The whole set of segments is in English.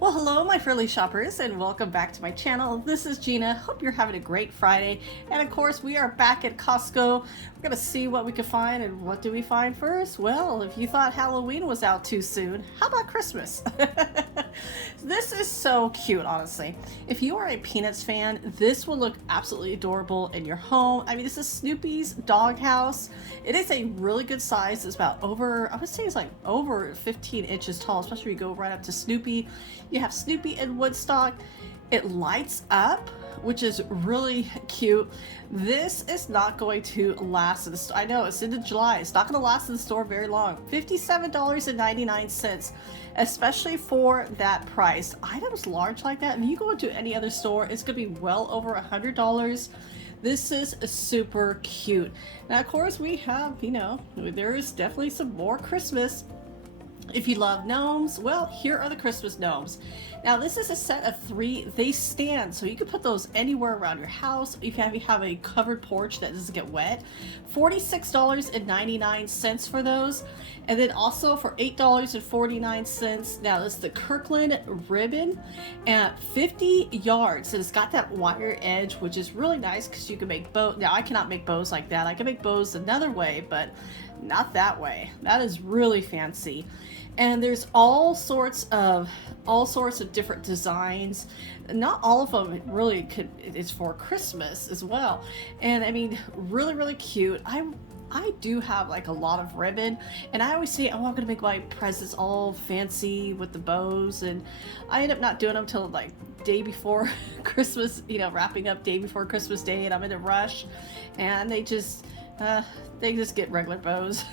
Well, hello, my furry shoppers, and welcome back to my channel. This is Gina. Hope you're having a great Friday. And of course, we are back at Costco. We're going to see what we can find. And what do we find first? Well, if you thought Halloween was out too soon, how about Christmas? This is so cute, honestly. If you are a Peanuts fan, this will look absolutely adorable in your home. I mean, this is Snoopy's doghouse. It is a really good size. It's about over, I would say it's like over 15 inches tall, especially if you go right up to Snoopy. You have Snoopy in Woodstock. It lights up, which is really cute. This is not going to last in the store. I know it's into July. It's not going to last in the store very long. $57.99, especially for that price. Items large like that, and you go into any other store, it's going to be well over $100. This is super cute. Now, of course, we have, there is definitely some more Christmas. If you love gnomes, well, here are the Christmas gnomes. Now, this is a set of 3. They stand, so you can put those anywhere around your house. If you have a covered porch that doesn't get wet, $46.99 for those. And then also for $8.49, now this is the Kirkland ribbon at 50 yards. And it's got that wire edge, which is really nice because you can make bows. Now, I cannot make bows like that. I can make bows another way, but not that way. That is really fancy. And there's all sorts of different designs. Not all of them really is for Christmas as well. And I mean, really cute. I do have like a lot of ribbon, and I always say, oh, I'm gonna make my presents all fancy with the bows, and I end up not doing them till like day before Christmas, wrapping up day before Christmas Day, and I'm in a rush, and they just get regular bows.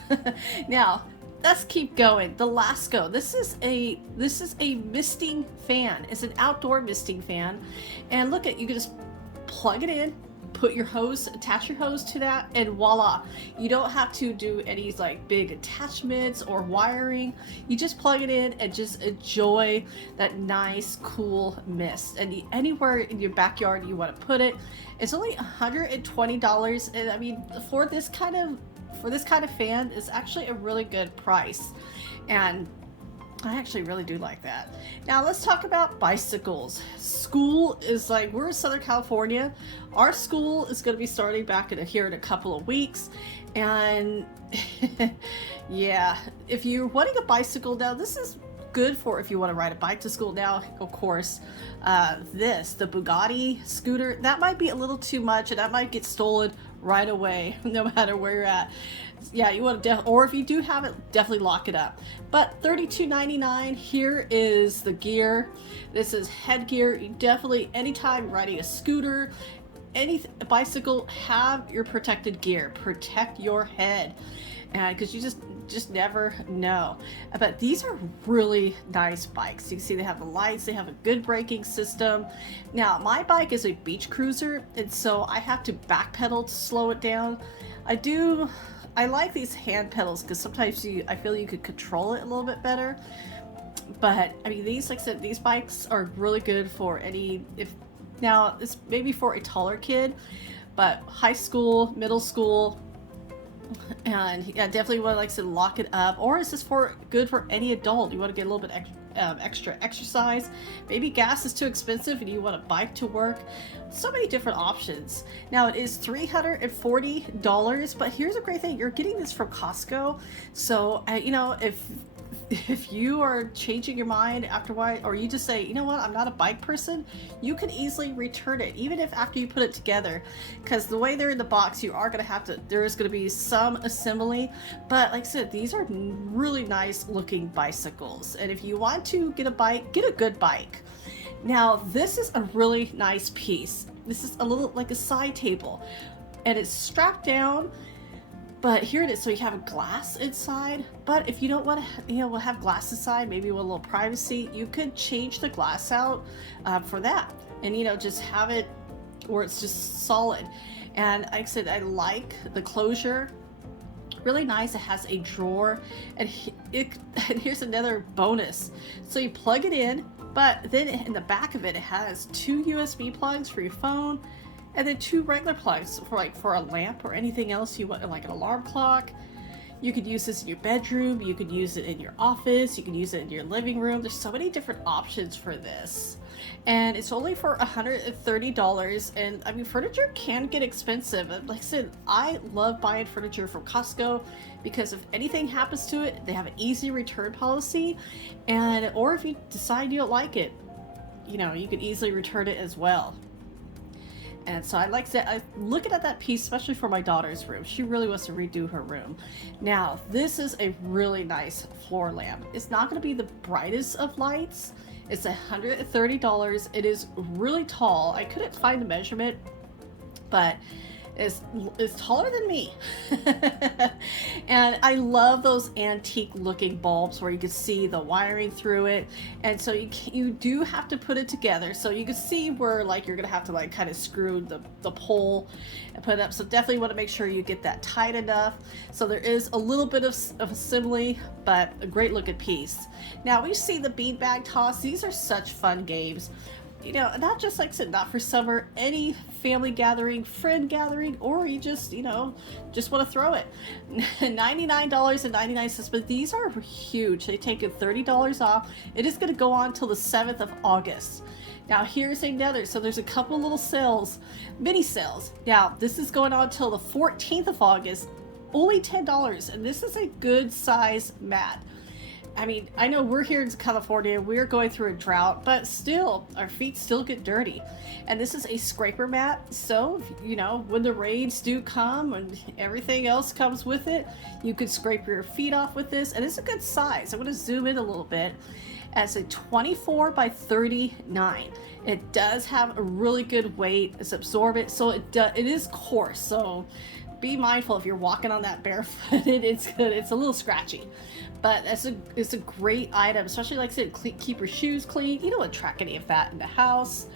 Now, let's keep going. The Lasco. This is a misting fan. It's an outdoor misting fan, and look at, you can just plug it in, put your hose, attach your hose to that, and voila. You don't have to do any like big attachments or wiring. You just plug it in and just enjoy that nice cool mist. And anywhere in your backyard you want to put it. It's only $120, and I mean, for this kind of fan, it's actually a really good price. And I actually really do like that. Now let's talk about bicycles. School is like, we're in Southern California. Our school is going to be starting back here in a couple of weeks. And yeah, if you're wanting a bicycle now, this is good for if you want to ride a bike to school. Now, of course, the Bugatti scooter, that might be a little too much, and that might get stolen right away, no matter where you're at. Yeah, you want to, or if you do have it, definitely lock it up. But $32.99. Here is the gear. This is headgear. You definitely, anytime riding a scooter, any bicycle, have your protected gear. Protect your head, and because you just never know. But these are really nice bikes. You can see they have the lights, they have a good braking system. Now, my bike is a beach cruiser, and so I have to backpedal to slow it down. I like these hand pedals because sometimes I feel you could control it a little bit better. But I mean, these, like I said, these bikes are really good for now it's maybe for a taller kid, but high school, middle school, and yeah, definitely want to, like I said, lock it up. Or is this good for any adult? You want to get a little bit extra exercise. Maybe gas is too expensive and you want a bike to work. So many different options. Now, it is $340, but here's a great thing. You're getting this from Costco. So, if you are changing your mind after a while, or you just say, you know what, I'm not a bike person, you can easily return it, even if after you put it together, because the way they're in the box, there is going to be some assembly. But like I said, these are really nice looking bicycles, and if you want to get a bike, get a good bike. Now, this is a really nice piece. This is a little like a side table, and it's strapped down. But here it is, so you have a glass inside, but if you don't want to, have glass inside, maybe with a little privacy, you could change the glass out for that, and just have it where it's just solid. And like I said, I like the closure, really nice. It has a drawer, and here's another bonus. So you plug it in, but then in the back of it, it has 2 USB plugs for your phone, and then 2 regular plugs for a lamp or anything else you want, like an alarm clock. You could use this in your bedroom, you could use it in your office, you could use it in your living room. There's so many different options for this. And it's only for $130. And I mean, furniture can get expensive. Like I said, I love buying furniture from Costco because if anything happens to it, they have an easy return policy. And, or if you decide you don't like it, you know, you can easily return it as well. And so I like that. I'm looking at that piece, especially for my daughter's room. She really wants to redo her room. Now, this is a really nice floor lamp. It's not going to be the brightest of lights. It's $130. It is really tall. I couldn't find the measurement, but is taller than me. And I love those antique looking bulbs where you can see the wiring through it. And so you do have to put it together, so you can see where like you're gonna have to like kind of screw the pole and put it up. So definitely want to make sure you get that tight enough. So there is a little bit of assembly, but a great looking piece. Now we see the beanbag toss. These are such fun games. You know, not just like I said, not for summer, any family gathering, friend gathering, or you just, you know, just want to throw it. $99.99, but these are huge. They take it $30 off. It is going to go on till the 7th of August. Now here's another, so there's a couple little sales, mini sales. Now this is going on till the 14th of August, only $10, and this is a good size mat. I mean, I know we're here in California, we're going through a drought, but still, our feet still get dirty. And this is a scraper mat, so, you know, when the rains do come and everything else comes with it, you could scrape your feet off with this, and it's a good size. I'm going to zoom in a little bit. As a 24 by 39. It does have a really good weight, it's absorbent, so it is coarse, so be mindful if you're walking on that barefooted. It's good. It's a little scratchy, but it's a great item, especially like I said, keep your shoes clean. You don't want to track any of that in the house.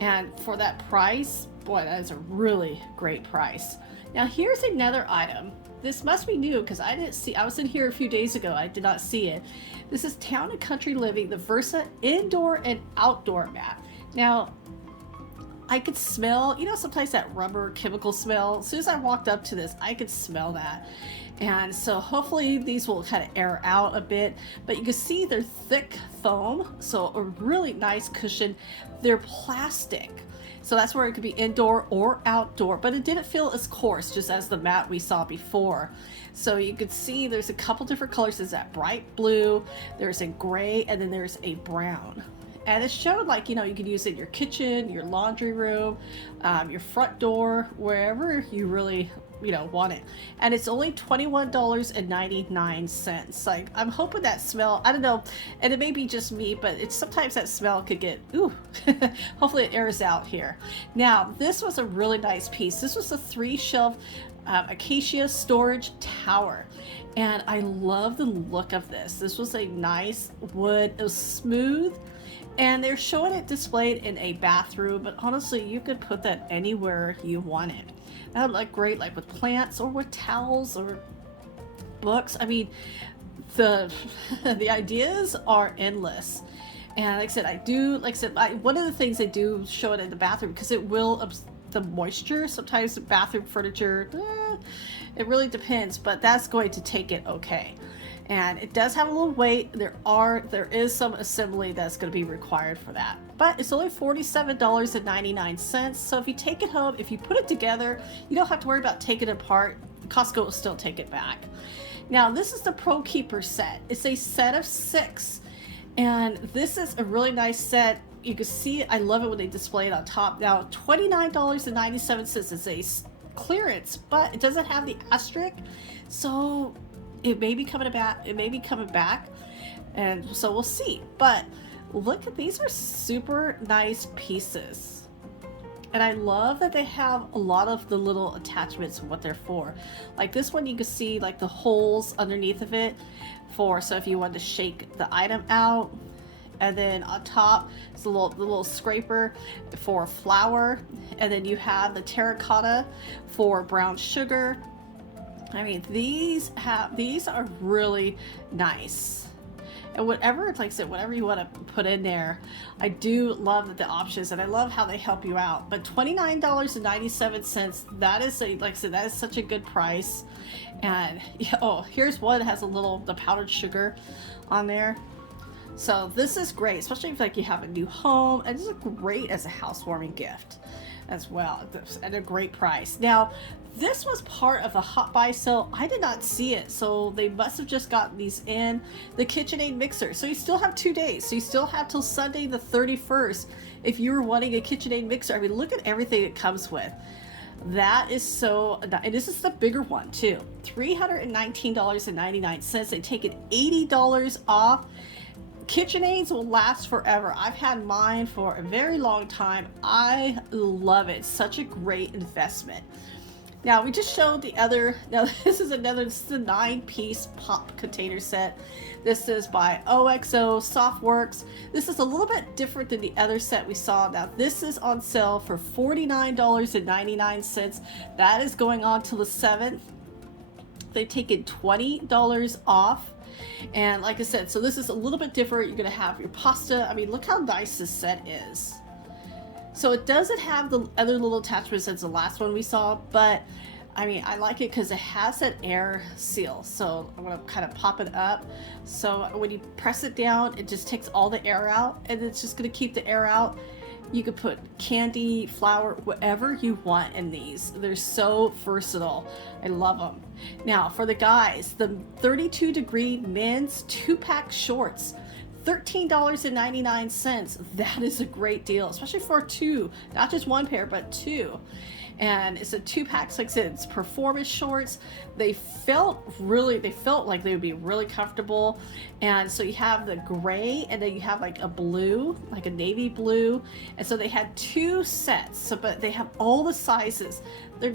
And for that price, boy, that is a really great price. Now here's another item. This must be new because I didn't see. I was in here a few days ago. I did not see it. This is Town and Country Living, the Versa indoor and outdoor mat. Now, I could smell, you know, sometimes that rubber chemical smell. As soon as I walked up to this, I could smell that. And so hopefully these will kind of air out a bit, but you can see they're thick foam, so a really nice cushion. They're plastic, so that's where it could be indoor or outdoor, but it didn't feel as coarse just as the mat we saw before. So you could see there's a couple different colors. There's that bright blue, there's a gray, and then there's a brown. And it showed like, you know, you could use it in your kitchen, your laundry room, your front door, wherever you really, you know, want it. And it's only $21.99. Like, I'm hoping that smell, I don't know, and it may be just me, but it's sometimes that smell could get, ooh, hopefully it airs out here. Now, this was a really nice piece. This was a 3-shelf acacia storage tower. And I love the look of this. This was a nice wood, it was smooth. And they're showing it displayed in a bathroom, but honestly, you could put that anywhere you want it. That would look great, like with plants or with towels or books. I mean, the ideas are endless. And like I said, one of the things they do show it in the bathroom because it will the moisture. Sometimes the bathroom furniture, it really depends, but that's going to take it okay. And it does have a little weight. There is some assembly that's going to be required for that. But it's only $47.99. So if you take it home, if you put it together, you don't have to worry about taking it apart. Costco will still take it back. Now this is the Pro Keeper set. It's a set of 6. And this is a really nice set. You can see, I love it when they display it on top. Now $29.97 is a clearance, but it doesn't have the asterisk. So it may be coming back, and so we'll see. But look at these, are super nice pieces, and I love that they have a lot of the little attachments and what they're for. Like this one, you can see like the holes underneath of it so if you want to shake the item out. And then on top, it's the little scraper for flour, and then you have the terracotta for brown sugar. I mean, these are really nice. and whatever, like I said, whatever you want to put in there. I do love the options, and I love how they help you out. But $29.97, that is a, like I said, that is such a good price. And oh, here's one that has a little, the powdered sugar on there. So this is great, especially if like you have a new home, and this is great as a housewarming gift as well, at a great price. Now, this was part of a hot buy sale. I did not see it, so they must have just gotten these in. The KitchenAid mixer. So you still have 2 days. So you still have till Sunday the 31st if you were wanting a KitchenAid mixer. I mean, look at everything it comes with. That is so, and this is the bigger one too. $319.99. They take it $80 off. KitchenAids will last forever. I've had mine for a very long time. I love it. It's such a great investment. Now, we just showed the other, now this is another, this is a 9-piece pop container set. This is by OXO Softworks. This is a little bit different than the other set we saw. Now, this is on sale for $49.99. That is going on till the 7th. They've taken $20 off. And like I said, so this is a little bit different. You're going to have your pasta. I mean, look how nice this set is. So it doesn't have the other little attachments as the last one we saw, but I mean, I like it because it has that air seal. So I'm going to kind of pop it up. So when you press it down, it just takes all the air out, and it's just going to keep the air out. You could put candy, flour, whatever you want in these. They're so versatile. I love them. Now, for the guys, the 32-degree men's 2-pack shorts, $13.99. That is a great deal, especially for 2, not just 1 pair, but 2. And it's a 2-pack, like I said, it's performance shorts. They felt like they would be really comfortable. And so you have the gray, and then you have like a blue, like a navy blue. And so they had 2 sets, so, but they have all the sizes. They're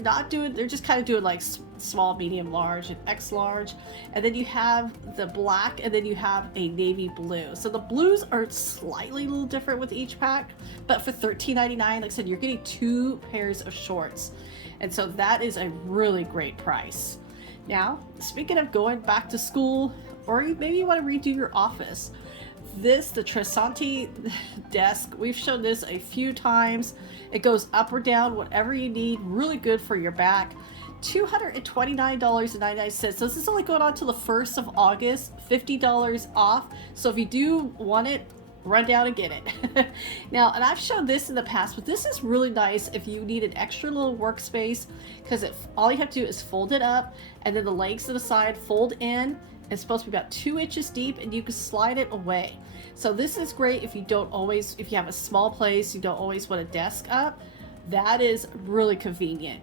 just kind of doing like small, medium, large, and X large. And then you have the black, and then you have a navy blue. So the blues are slightly a little different with each pack, but for $13.99, like I said, you're getting 2 pairs of shorts. And so that is a really great price. Now, speaking of going back to school, or maybe you want to redo your office, the Tresanti desk, we've shown this a few times. It goes up or down, whatever you need, really good for your back. $229.99. So this is only going on till the 1st of August, $50 off. So if you do want it, run down and get it. Now, and I've shown this in the past, but this is really nice if you need an extra little workspace, because all you have to do is fold it up, and then the legs to the side fold in. It's supposed to be about 2 inches deep, and you can slide it away. So this is great if you have a small place, you don't always want a desk up. That is really convenient.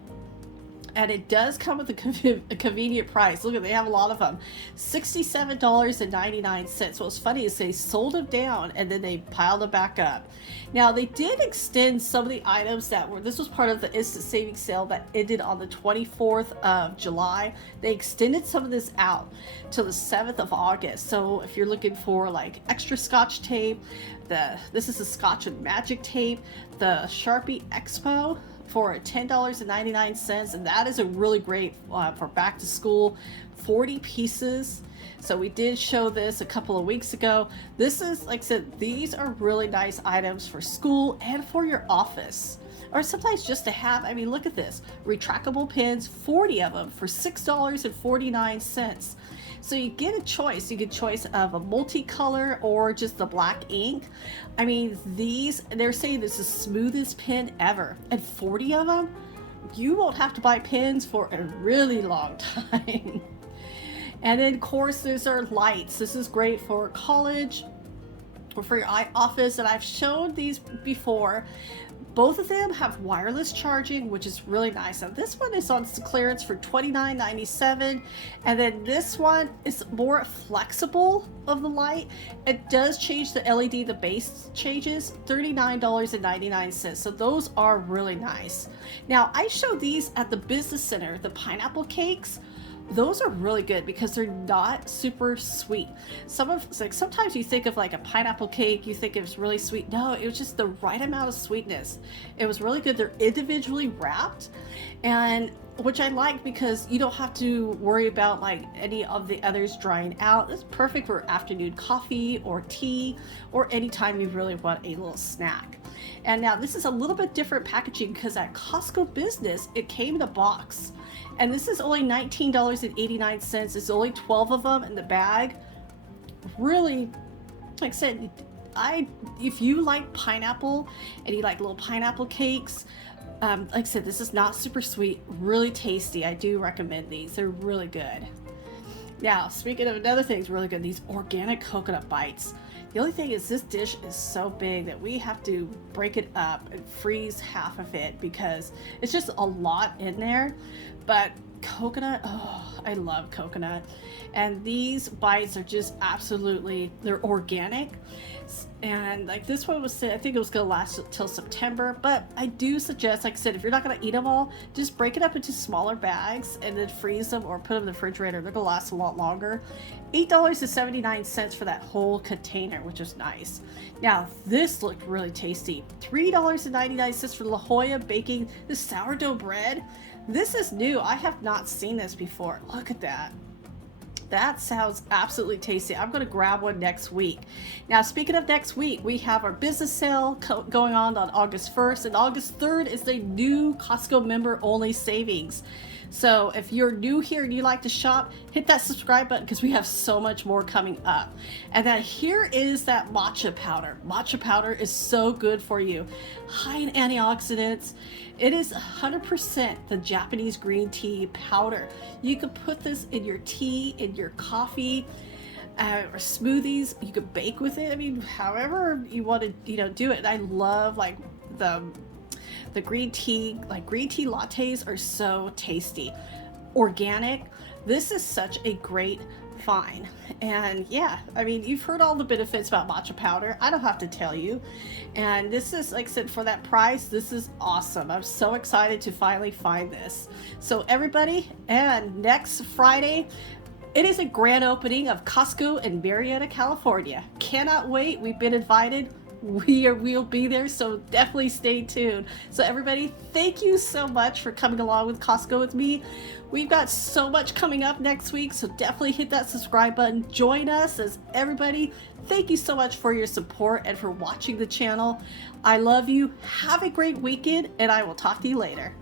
And it does come with a convenient price. Look at, they have a lot of them. $67.99. What's funny is they sold them down and then they piled them back up. Now, they did extend some of the items this was part of the instant savings sale that ended on the 24th of July. They extended some of this out till the 7th of August. So if you're looking for like extra Scotch tape, this is a Scotch and Magic tape, the Sharpie Expo, for $10.99, and that is a really great for back to school. 40 pieces. So we did show this a couple of weeks ago. This is, like I said, these are really nice items for school and for your office, or sometimes just to have. I mean, look at this, retractable pens, 40 of them for $6.49. So you get a choice. You get a choice of a multicolor or just the black ink. I mean, they're saying this is the smoothest pen ever. And 40 of them, you won't have to buy pens for a really long time. And then, of course, these are lights. This is great for college or for your office. And I've shown these before. Both of them have wireless charging, which is really nice. Now, this one is on clearance for $29.97, and then this one is more flexible of the light. It does change the LED, the base changes, $39.99. So those are really nice. Now, I showed these at the business center, the pineapple cakes. Those are really good because they're not super sweet. Sometimes you think of like a pineapple cake, you think it was really sweet. No, it was just the right amount of sweetness. It was really good. They're individually wrapped, and which I like because you don't have to worry about like any of the others drying out. It's perfect for afternoon coffee or tea or anytime you really want a little snack. And now this is a little bit different packaging because at Costco Business, it came in a box. And this is only $19.89. It's only 12 of them in the bag. Really, like I said, if you like pineapple and you like little pineapple cakes, like I said, this is not super sweet, really tasty. I do recommend these. They're really good. Now, speaking of another thing's really good, these organic coconut bites. The only thing is this dish is so big that we have to break it up and freeze half of it because it's just a lot in there. But coconut, oh, I love coconut. And these bites are just absolutely, they're organic. And like this one was, I think it was gonna last till September, but I do suggest, like I said, if you're not gonna eat them all, just break it up into smaller bags and then freeze them or put them in the refrigerator. They're gonna last a lot longer. $8.79 for that whole container, which is nice. Now this looked really tasty. $3.99 for La Jolla baking the sourdough bread. This is new. I have not seen this before. Look at that. That sounds absolutely tasty. I'm going to grab one next week. Now, speaking of next week, we have our business sale going on August 1st, and August 3rd is the new Costco member only savings. So if you're new here and you like to shop, hit that subscribe button because we have so much more coming up. And then here is that matcha powder. Matcha powder is so good for you. High in antioxidants. It is 100% the Japanese green tea powder. You could put this in your tea, in your coffee, or smoothies. You could bake with it. I mean, however you want to, do it. And I love like the green tea, like green tea lattes are so tasty. Organic. This is such a great find. And yeah, I mean, you've heard all the benefits about matcha powder. I don't have to tell you. And this is, like I said, for that price, this is awesome. I'm so excited to finally find this. So everybody, and next Friday, it is a grand opening of Costco in Marietta, California. Cannot wait. We've been invited. We'll be there, so definitely stay tuned. So everybody, thank you so much for coming along with Costco with me. We've got so much coming up next week, so definitely hit that subscribe button. Join us. As everybody, thank you so much for your support and for watching the channel. I love you. Have a great weekend, and I will talk to you later.